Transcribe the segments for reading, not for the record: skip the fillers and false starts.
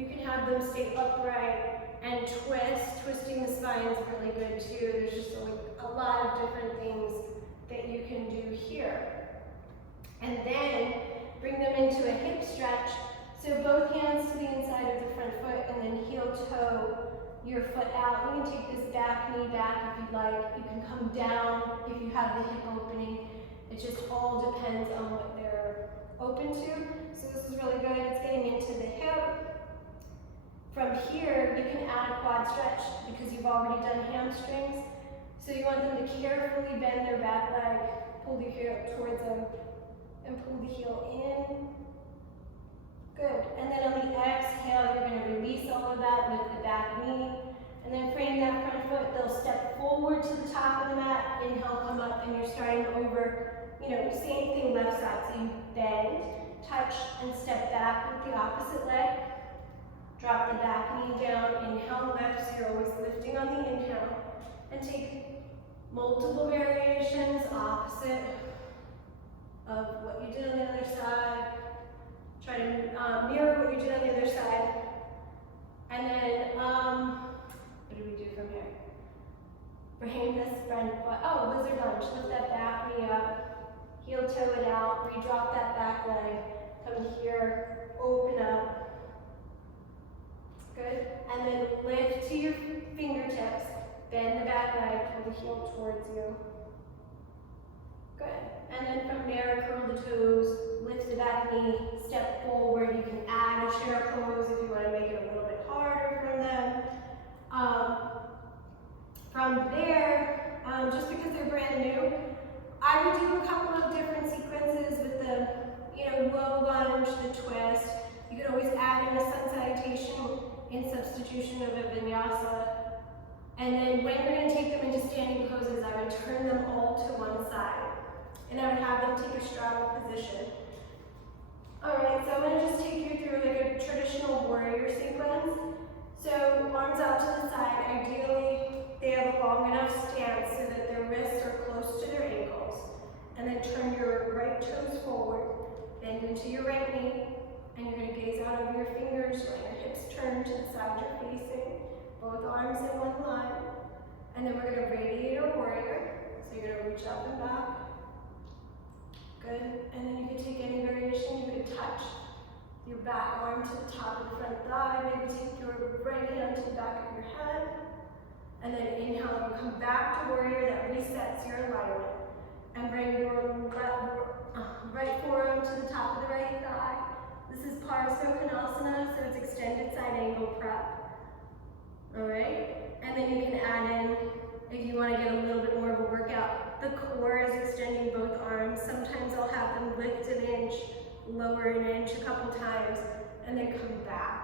You can have them stay upright and twist. Twisting the spine is really good too. There's just a lot of different things that you can do here. And then bring them into a hip stretch. So both hands to the inside of the front foot and then heel toe your foot out. You can take this back knee back if you'd like. You can come down if you have the hip opening. It just all depends on what they're open to. So this is really good. It's getting into the hip. From here, you can add a quad stretch because you've already done hamstrings. So you want them to carefully bend their back leg, pull the heel towards them, and pull the heel in. Good. And then on the exhale, you're going to release all of that with the back knee. And then frame that front foot. They'll step forward to the top of the mat. Inhale, come up, and you're starting over, same thing left side. So you bend, touch, and step back with the opposite leg. Drop the back knee down. Inhale, lift. So you're always lifting on the inhale. And take multiple variations opposite of what you did on the other side. Try to mirror what you did on the other side. And then, what do we do from here? Bring this front foot, lizard lunge. Lift that back knee up, heel toe it out, re-drop that back leg, come here, open up. Good. And then lift to your fingertips, bend the back leg, pull the heel towards you. Good. And then from there, curl the toes, lift the back knee, step forward. You can add a chair pose if you want to make it a little bit harder for them. From there, just because they're brand new, I would do a couple of different sequences with the, low lunge, the twist. You could always add in a sun salutation in substitution of a vinyasa. And then when you're going to take them into standing poses, I would turn them all to one side. And I would have them take a straddle position. All right, so I'm going to just take you through like a traditional warrior sequence. So arms out to the side. Ideally, they have a long enough stance so that their wrists are close to their ankles. And then turn your right toes forward, bend into your right knee, and you're going to gaze out over your fingers, let your hips turn to the side you're facing, both arms in one line. And then we're going to radiate our warrior. So you're going to reach up and back. Good. And then you can take any variation. You could touch your back arm to the top of the front thigh. Maybe take your right hand to the back of your head. And then inhale, you come back to warrior. That resets your alignment. And bring your right forearm to the top of the right thigh. This is Parasvakonasana, so it's extended side angle prep. All right? And then you can add in, if you want to get a little bit more of a workout, the core is extending both arms. Sometimes I'll have them lift an inch, lower an inch a couple times, and then come back.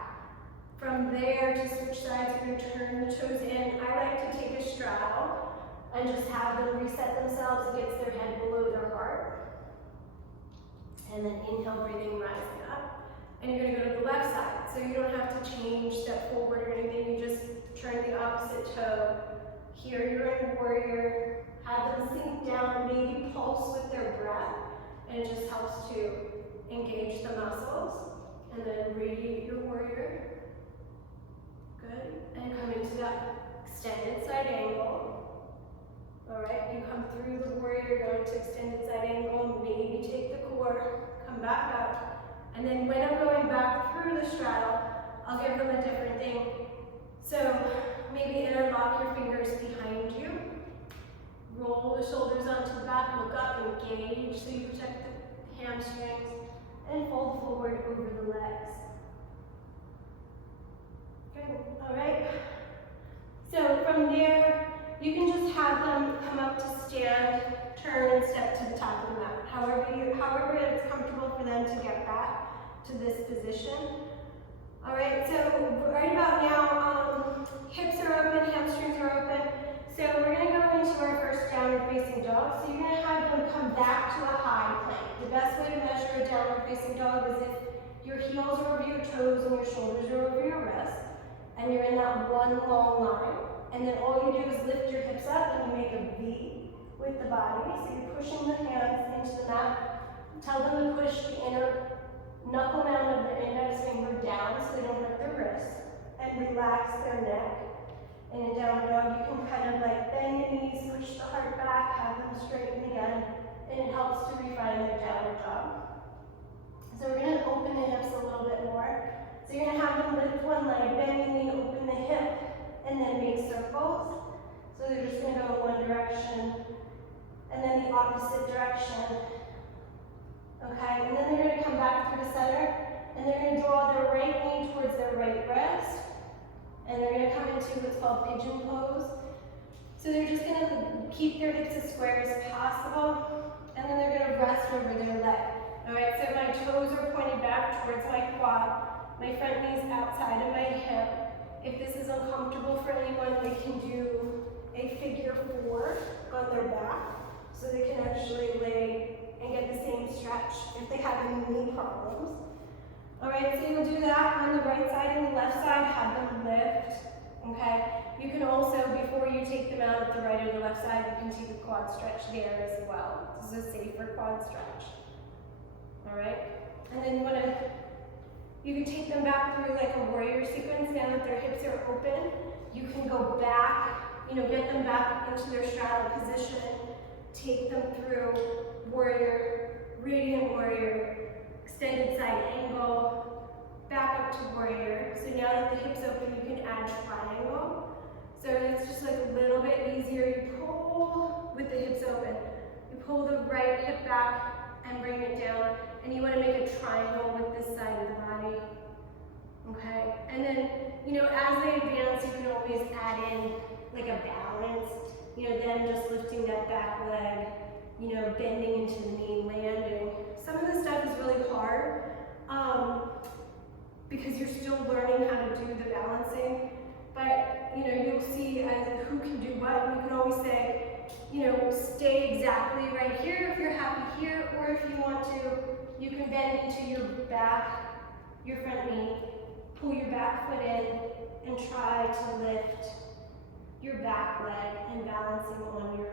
From there, to switch sides, we're going to turn the toes in. I like to take a straddle and just have them reset themselves. It gets their head below their heart. And then inhale, breathing, rising up. And you're going to go to the left side. So you don't have to change, step forward or anything. You just turn the opposite toe. Here you're in warrior. Have them sink down, maybe pulse with their breath. And it just helps to engage the muscles. And then radiate your warrior. Good. And come into that extended side angle. All right, you come through the warrior, go into extended side angle, maybe take the core, come back up. And then when I'm going back through the straddle, I'll give them a different thing. So maybe interlock your fingers behind you. Roll the shoulders onto the back, look up, engage so you protect the hamstrings, and fold forward over the legs. Good, all right. So from there, you can just have them come up to stand, turn, and step to the top of the mat. However it's comfortable for them to get back to this position. All right, so right about now, hips are open, hamstrings are open. So we're going to go into our first downward facing dog. So you're going to have them come back to a high plank. The best way to measure a downward facing dog is if your heels are over your toes and your shoulders are over your wrists, and you're in that one long line. And then all you do is lift your hips up and you make a V with the body. So you're pushing the hands into the mat. Tell them to push the inner knuckle mound of the index finger down so they don't hurt their relax their neck. And in down dog, you can kind of like bend your knees, push the heart back, have them straighten again, and it helps to refine the downward dog. So we're going to open the hips a little bit more. So you're going to have them lift one leg, bend the knee, open the hip, and then make circles. So they're just going to go in one direction, and then the opposite direction. Okay, and then they're going to come back through the center, and they're going to draw their right knee towards their right breast, and they're going to come into what's called pigeon pose. So they're just going to keep their hips as square as possible, and then they're going to rest over their leg. All right, so my toes are pointed back towards my quad, my front knee's outside of my hip. If this is uncomfortable for anyone, they can do a figure 4 on their back, so they can actually lay and get the same stretch if they have any knee problems. All right, so you'll do that on the right side and the left side, have them lift, okay? You can also, before you take them out at the right or the left side, you can take a quad stretch there as well. This is a safer quad stretch. All right, and then you can take them back through like a warrior sequence. Now that their hips are open, you can go back, get them back into their straddle position, take them through warrior, radiant warrior, extended side angle, back up to warrior. So now that the hips open, you can add triangle. So it's just like a little bit easier. You pull with the hips open. You pull the right hip back and bring it down. And you want to make a triangle with this side of the body. Okay? And then, as they advance, you can always add in like a balance. Them just lifting that back leg, bending into the knee, landing. Some of this stuff is really hard because you're still learning how to do the balancing. But, you'll see who can do what. And you can always say, stay exactly right here if you're happy here, or if you want to, you can bend into your back, your front knee, pull your back foot in, and try to lift your back leg and balancing on your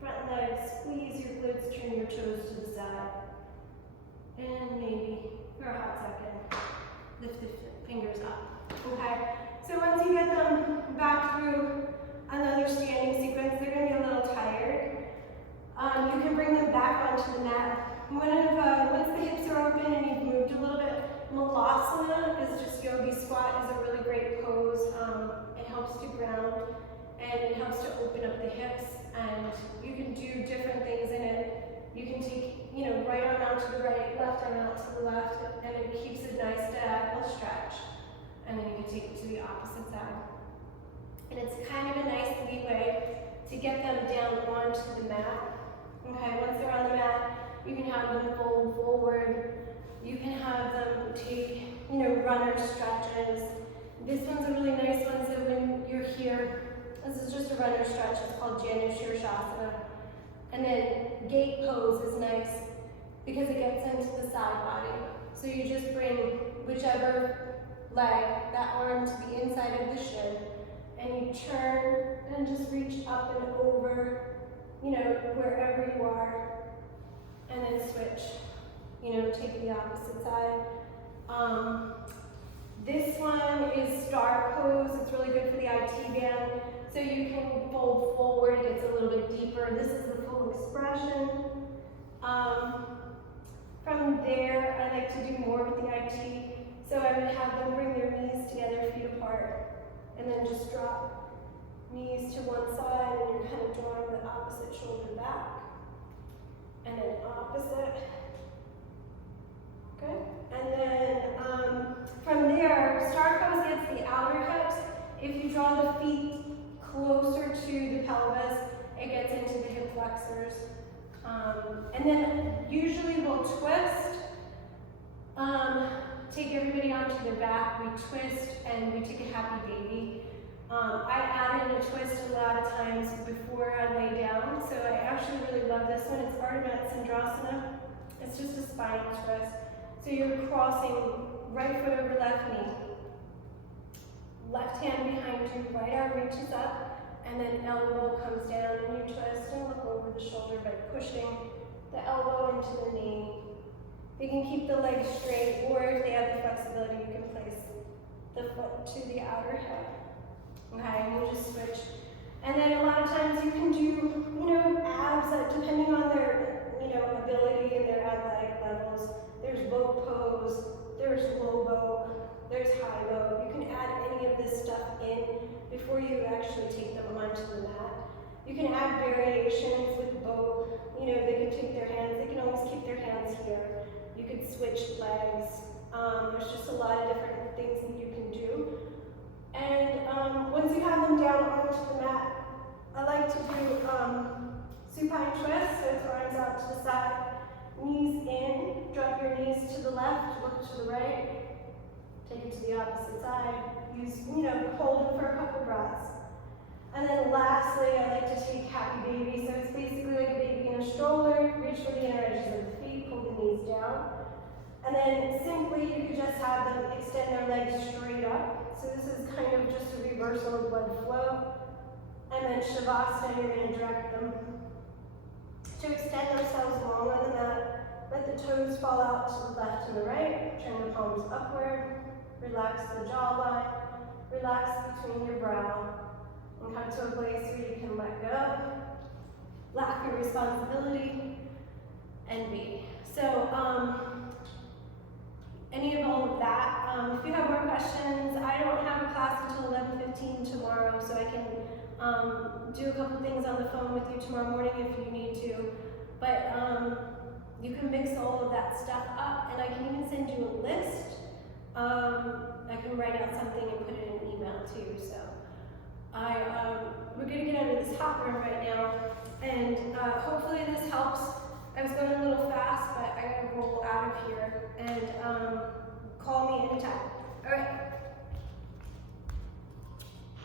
front leg. Squeeze your glutes, turn your toes to the side, and maybe for a hot second, lift the fingers up. Okay, so once you get them back through another standing sequence, they're going to be a little tired. You can bring them back onto the mat. Once the hips are open and you've moved a little bit, Malasana is just yogi squat, is a really great pose. It helps to ground and it helps to open up the hips, and you can do different things in it. You can take, right arm out to the right, left arm out to the left, and it keeps a nice diagonal stretch. And then you can take it to the opposite side. And it's kind of a nice leeway to get them down onto the mat. Okay, once they're on the mat, you can have them fold forward. You can have them take, runner stretches. This one's a really nice one, so when you're here, this is just a runner stretch. It's called Janu Shirshasana. And then gate pose is nice because it gets into the side body. So you just bring whichever leg, that arm to the inside of the shin, and you turn and just reach up and over, wherever you are, and then switch, take the opposite side. This one is star pose. It's really good for the IT band. So you can fold forward, it gets a little bit deeper. This is the full expression. From there, I like to do more with the IT. So I would have them bring their knees together, feet apart, and then just drop knees to one side, and you're kind of drawing the opposite shoulder back. And then opposite. Okay? And then from there, star pose gets the outer hips. If you draw the feet closer to the pelvis, it gets into the hip flexors. And then usually we'll twist. Take everybody onto their back, we twist, and we take a happy baby. I add in a twist a lot of times before I lay down, so I actually really love this one. It's Ardha Matsyendrasana. It's just a spine twist. So you're crossing right foot over left knee, left hand behind you, right arm reaches up, and then elbow comes down, and you twist and look over the shoulder by pushing the elbow into the knee. You can keep the legs straight, or if they have the flexibility, you can place the foot to the outer hip. Okay, and you just switch. And then a lot of times you can do, abs, depending on their, ability and their athletic levels. There's boat pose, there's low boat, there's high boat. You can add any of this stuff in before you actually take them onto the mat. You can add variations with boat. They can take their hands, they can always keep their hands here. You could switch legs. There's just a lot of different things that you can do. And once you have them down onto the mat, I like to do supine twist, so it's arms out to the side, knees in, drop your knees to the left, look to the right, take it to the opposite side, hold it for a couple breaths. And then lastly, I like to take happy baby, so it's basically like a baby in a stroller, reach for the inner edges of the feet, pull the knees down. And then simply, you could just have them extend their legs straight up. So this is kind of just a reversal of blood flow. And then Shavasana, you're going to direct them to extend themselves long on the mat. Let the toes fall out to the left and the right. Turn the palms upward. Relax the jawline. Relax between your brow. And come to a place where you can let go. Lack of responsibility. And be. So, any of all of that. If you have more questions, I don't have a class until 11:15 tomorrow, so I can do a couple things on the phone with you tomorrow morning if you need to. But you can mix all of that stuff up, and I can even send you a list. I can write out something and put it in an email too. So we're gonna get out of this hot room right now, and hopefully this helps. I was going a little fast, but I gotta roll out of here, and call me anytime. All right.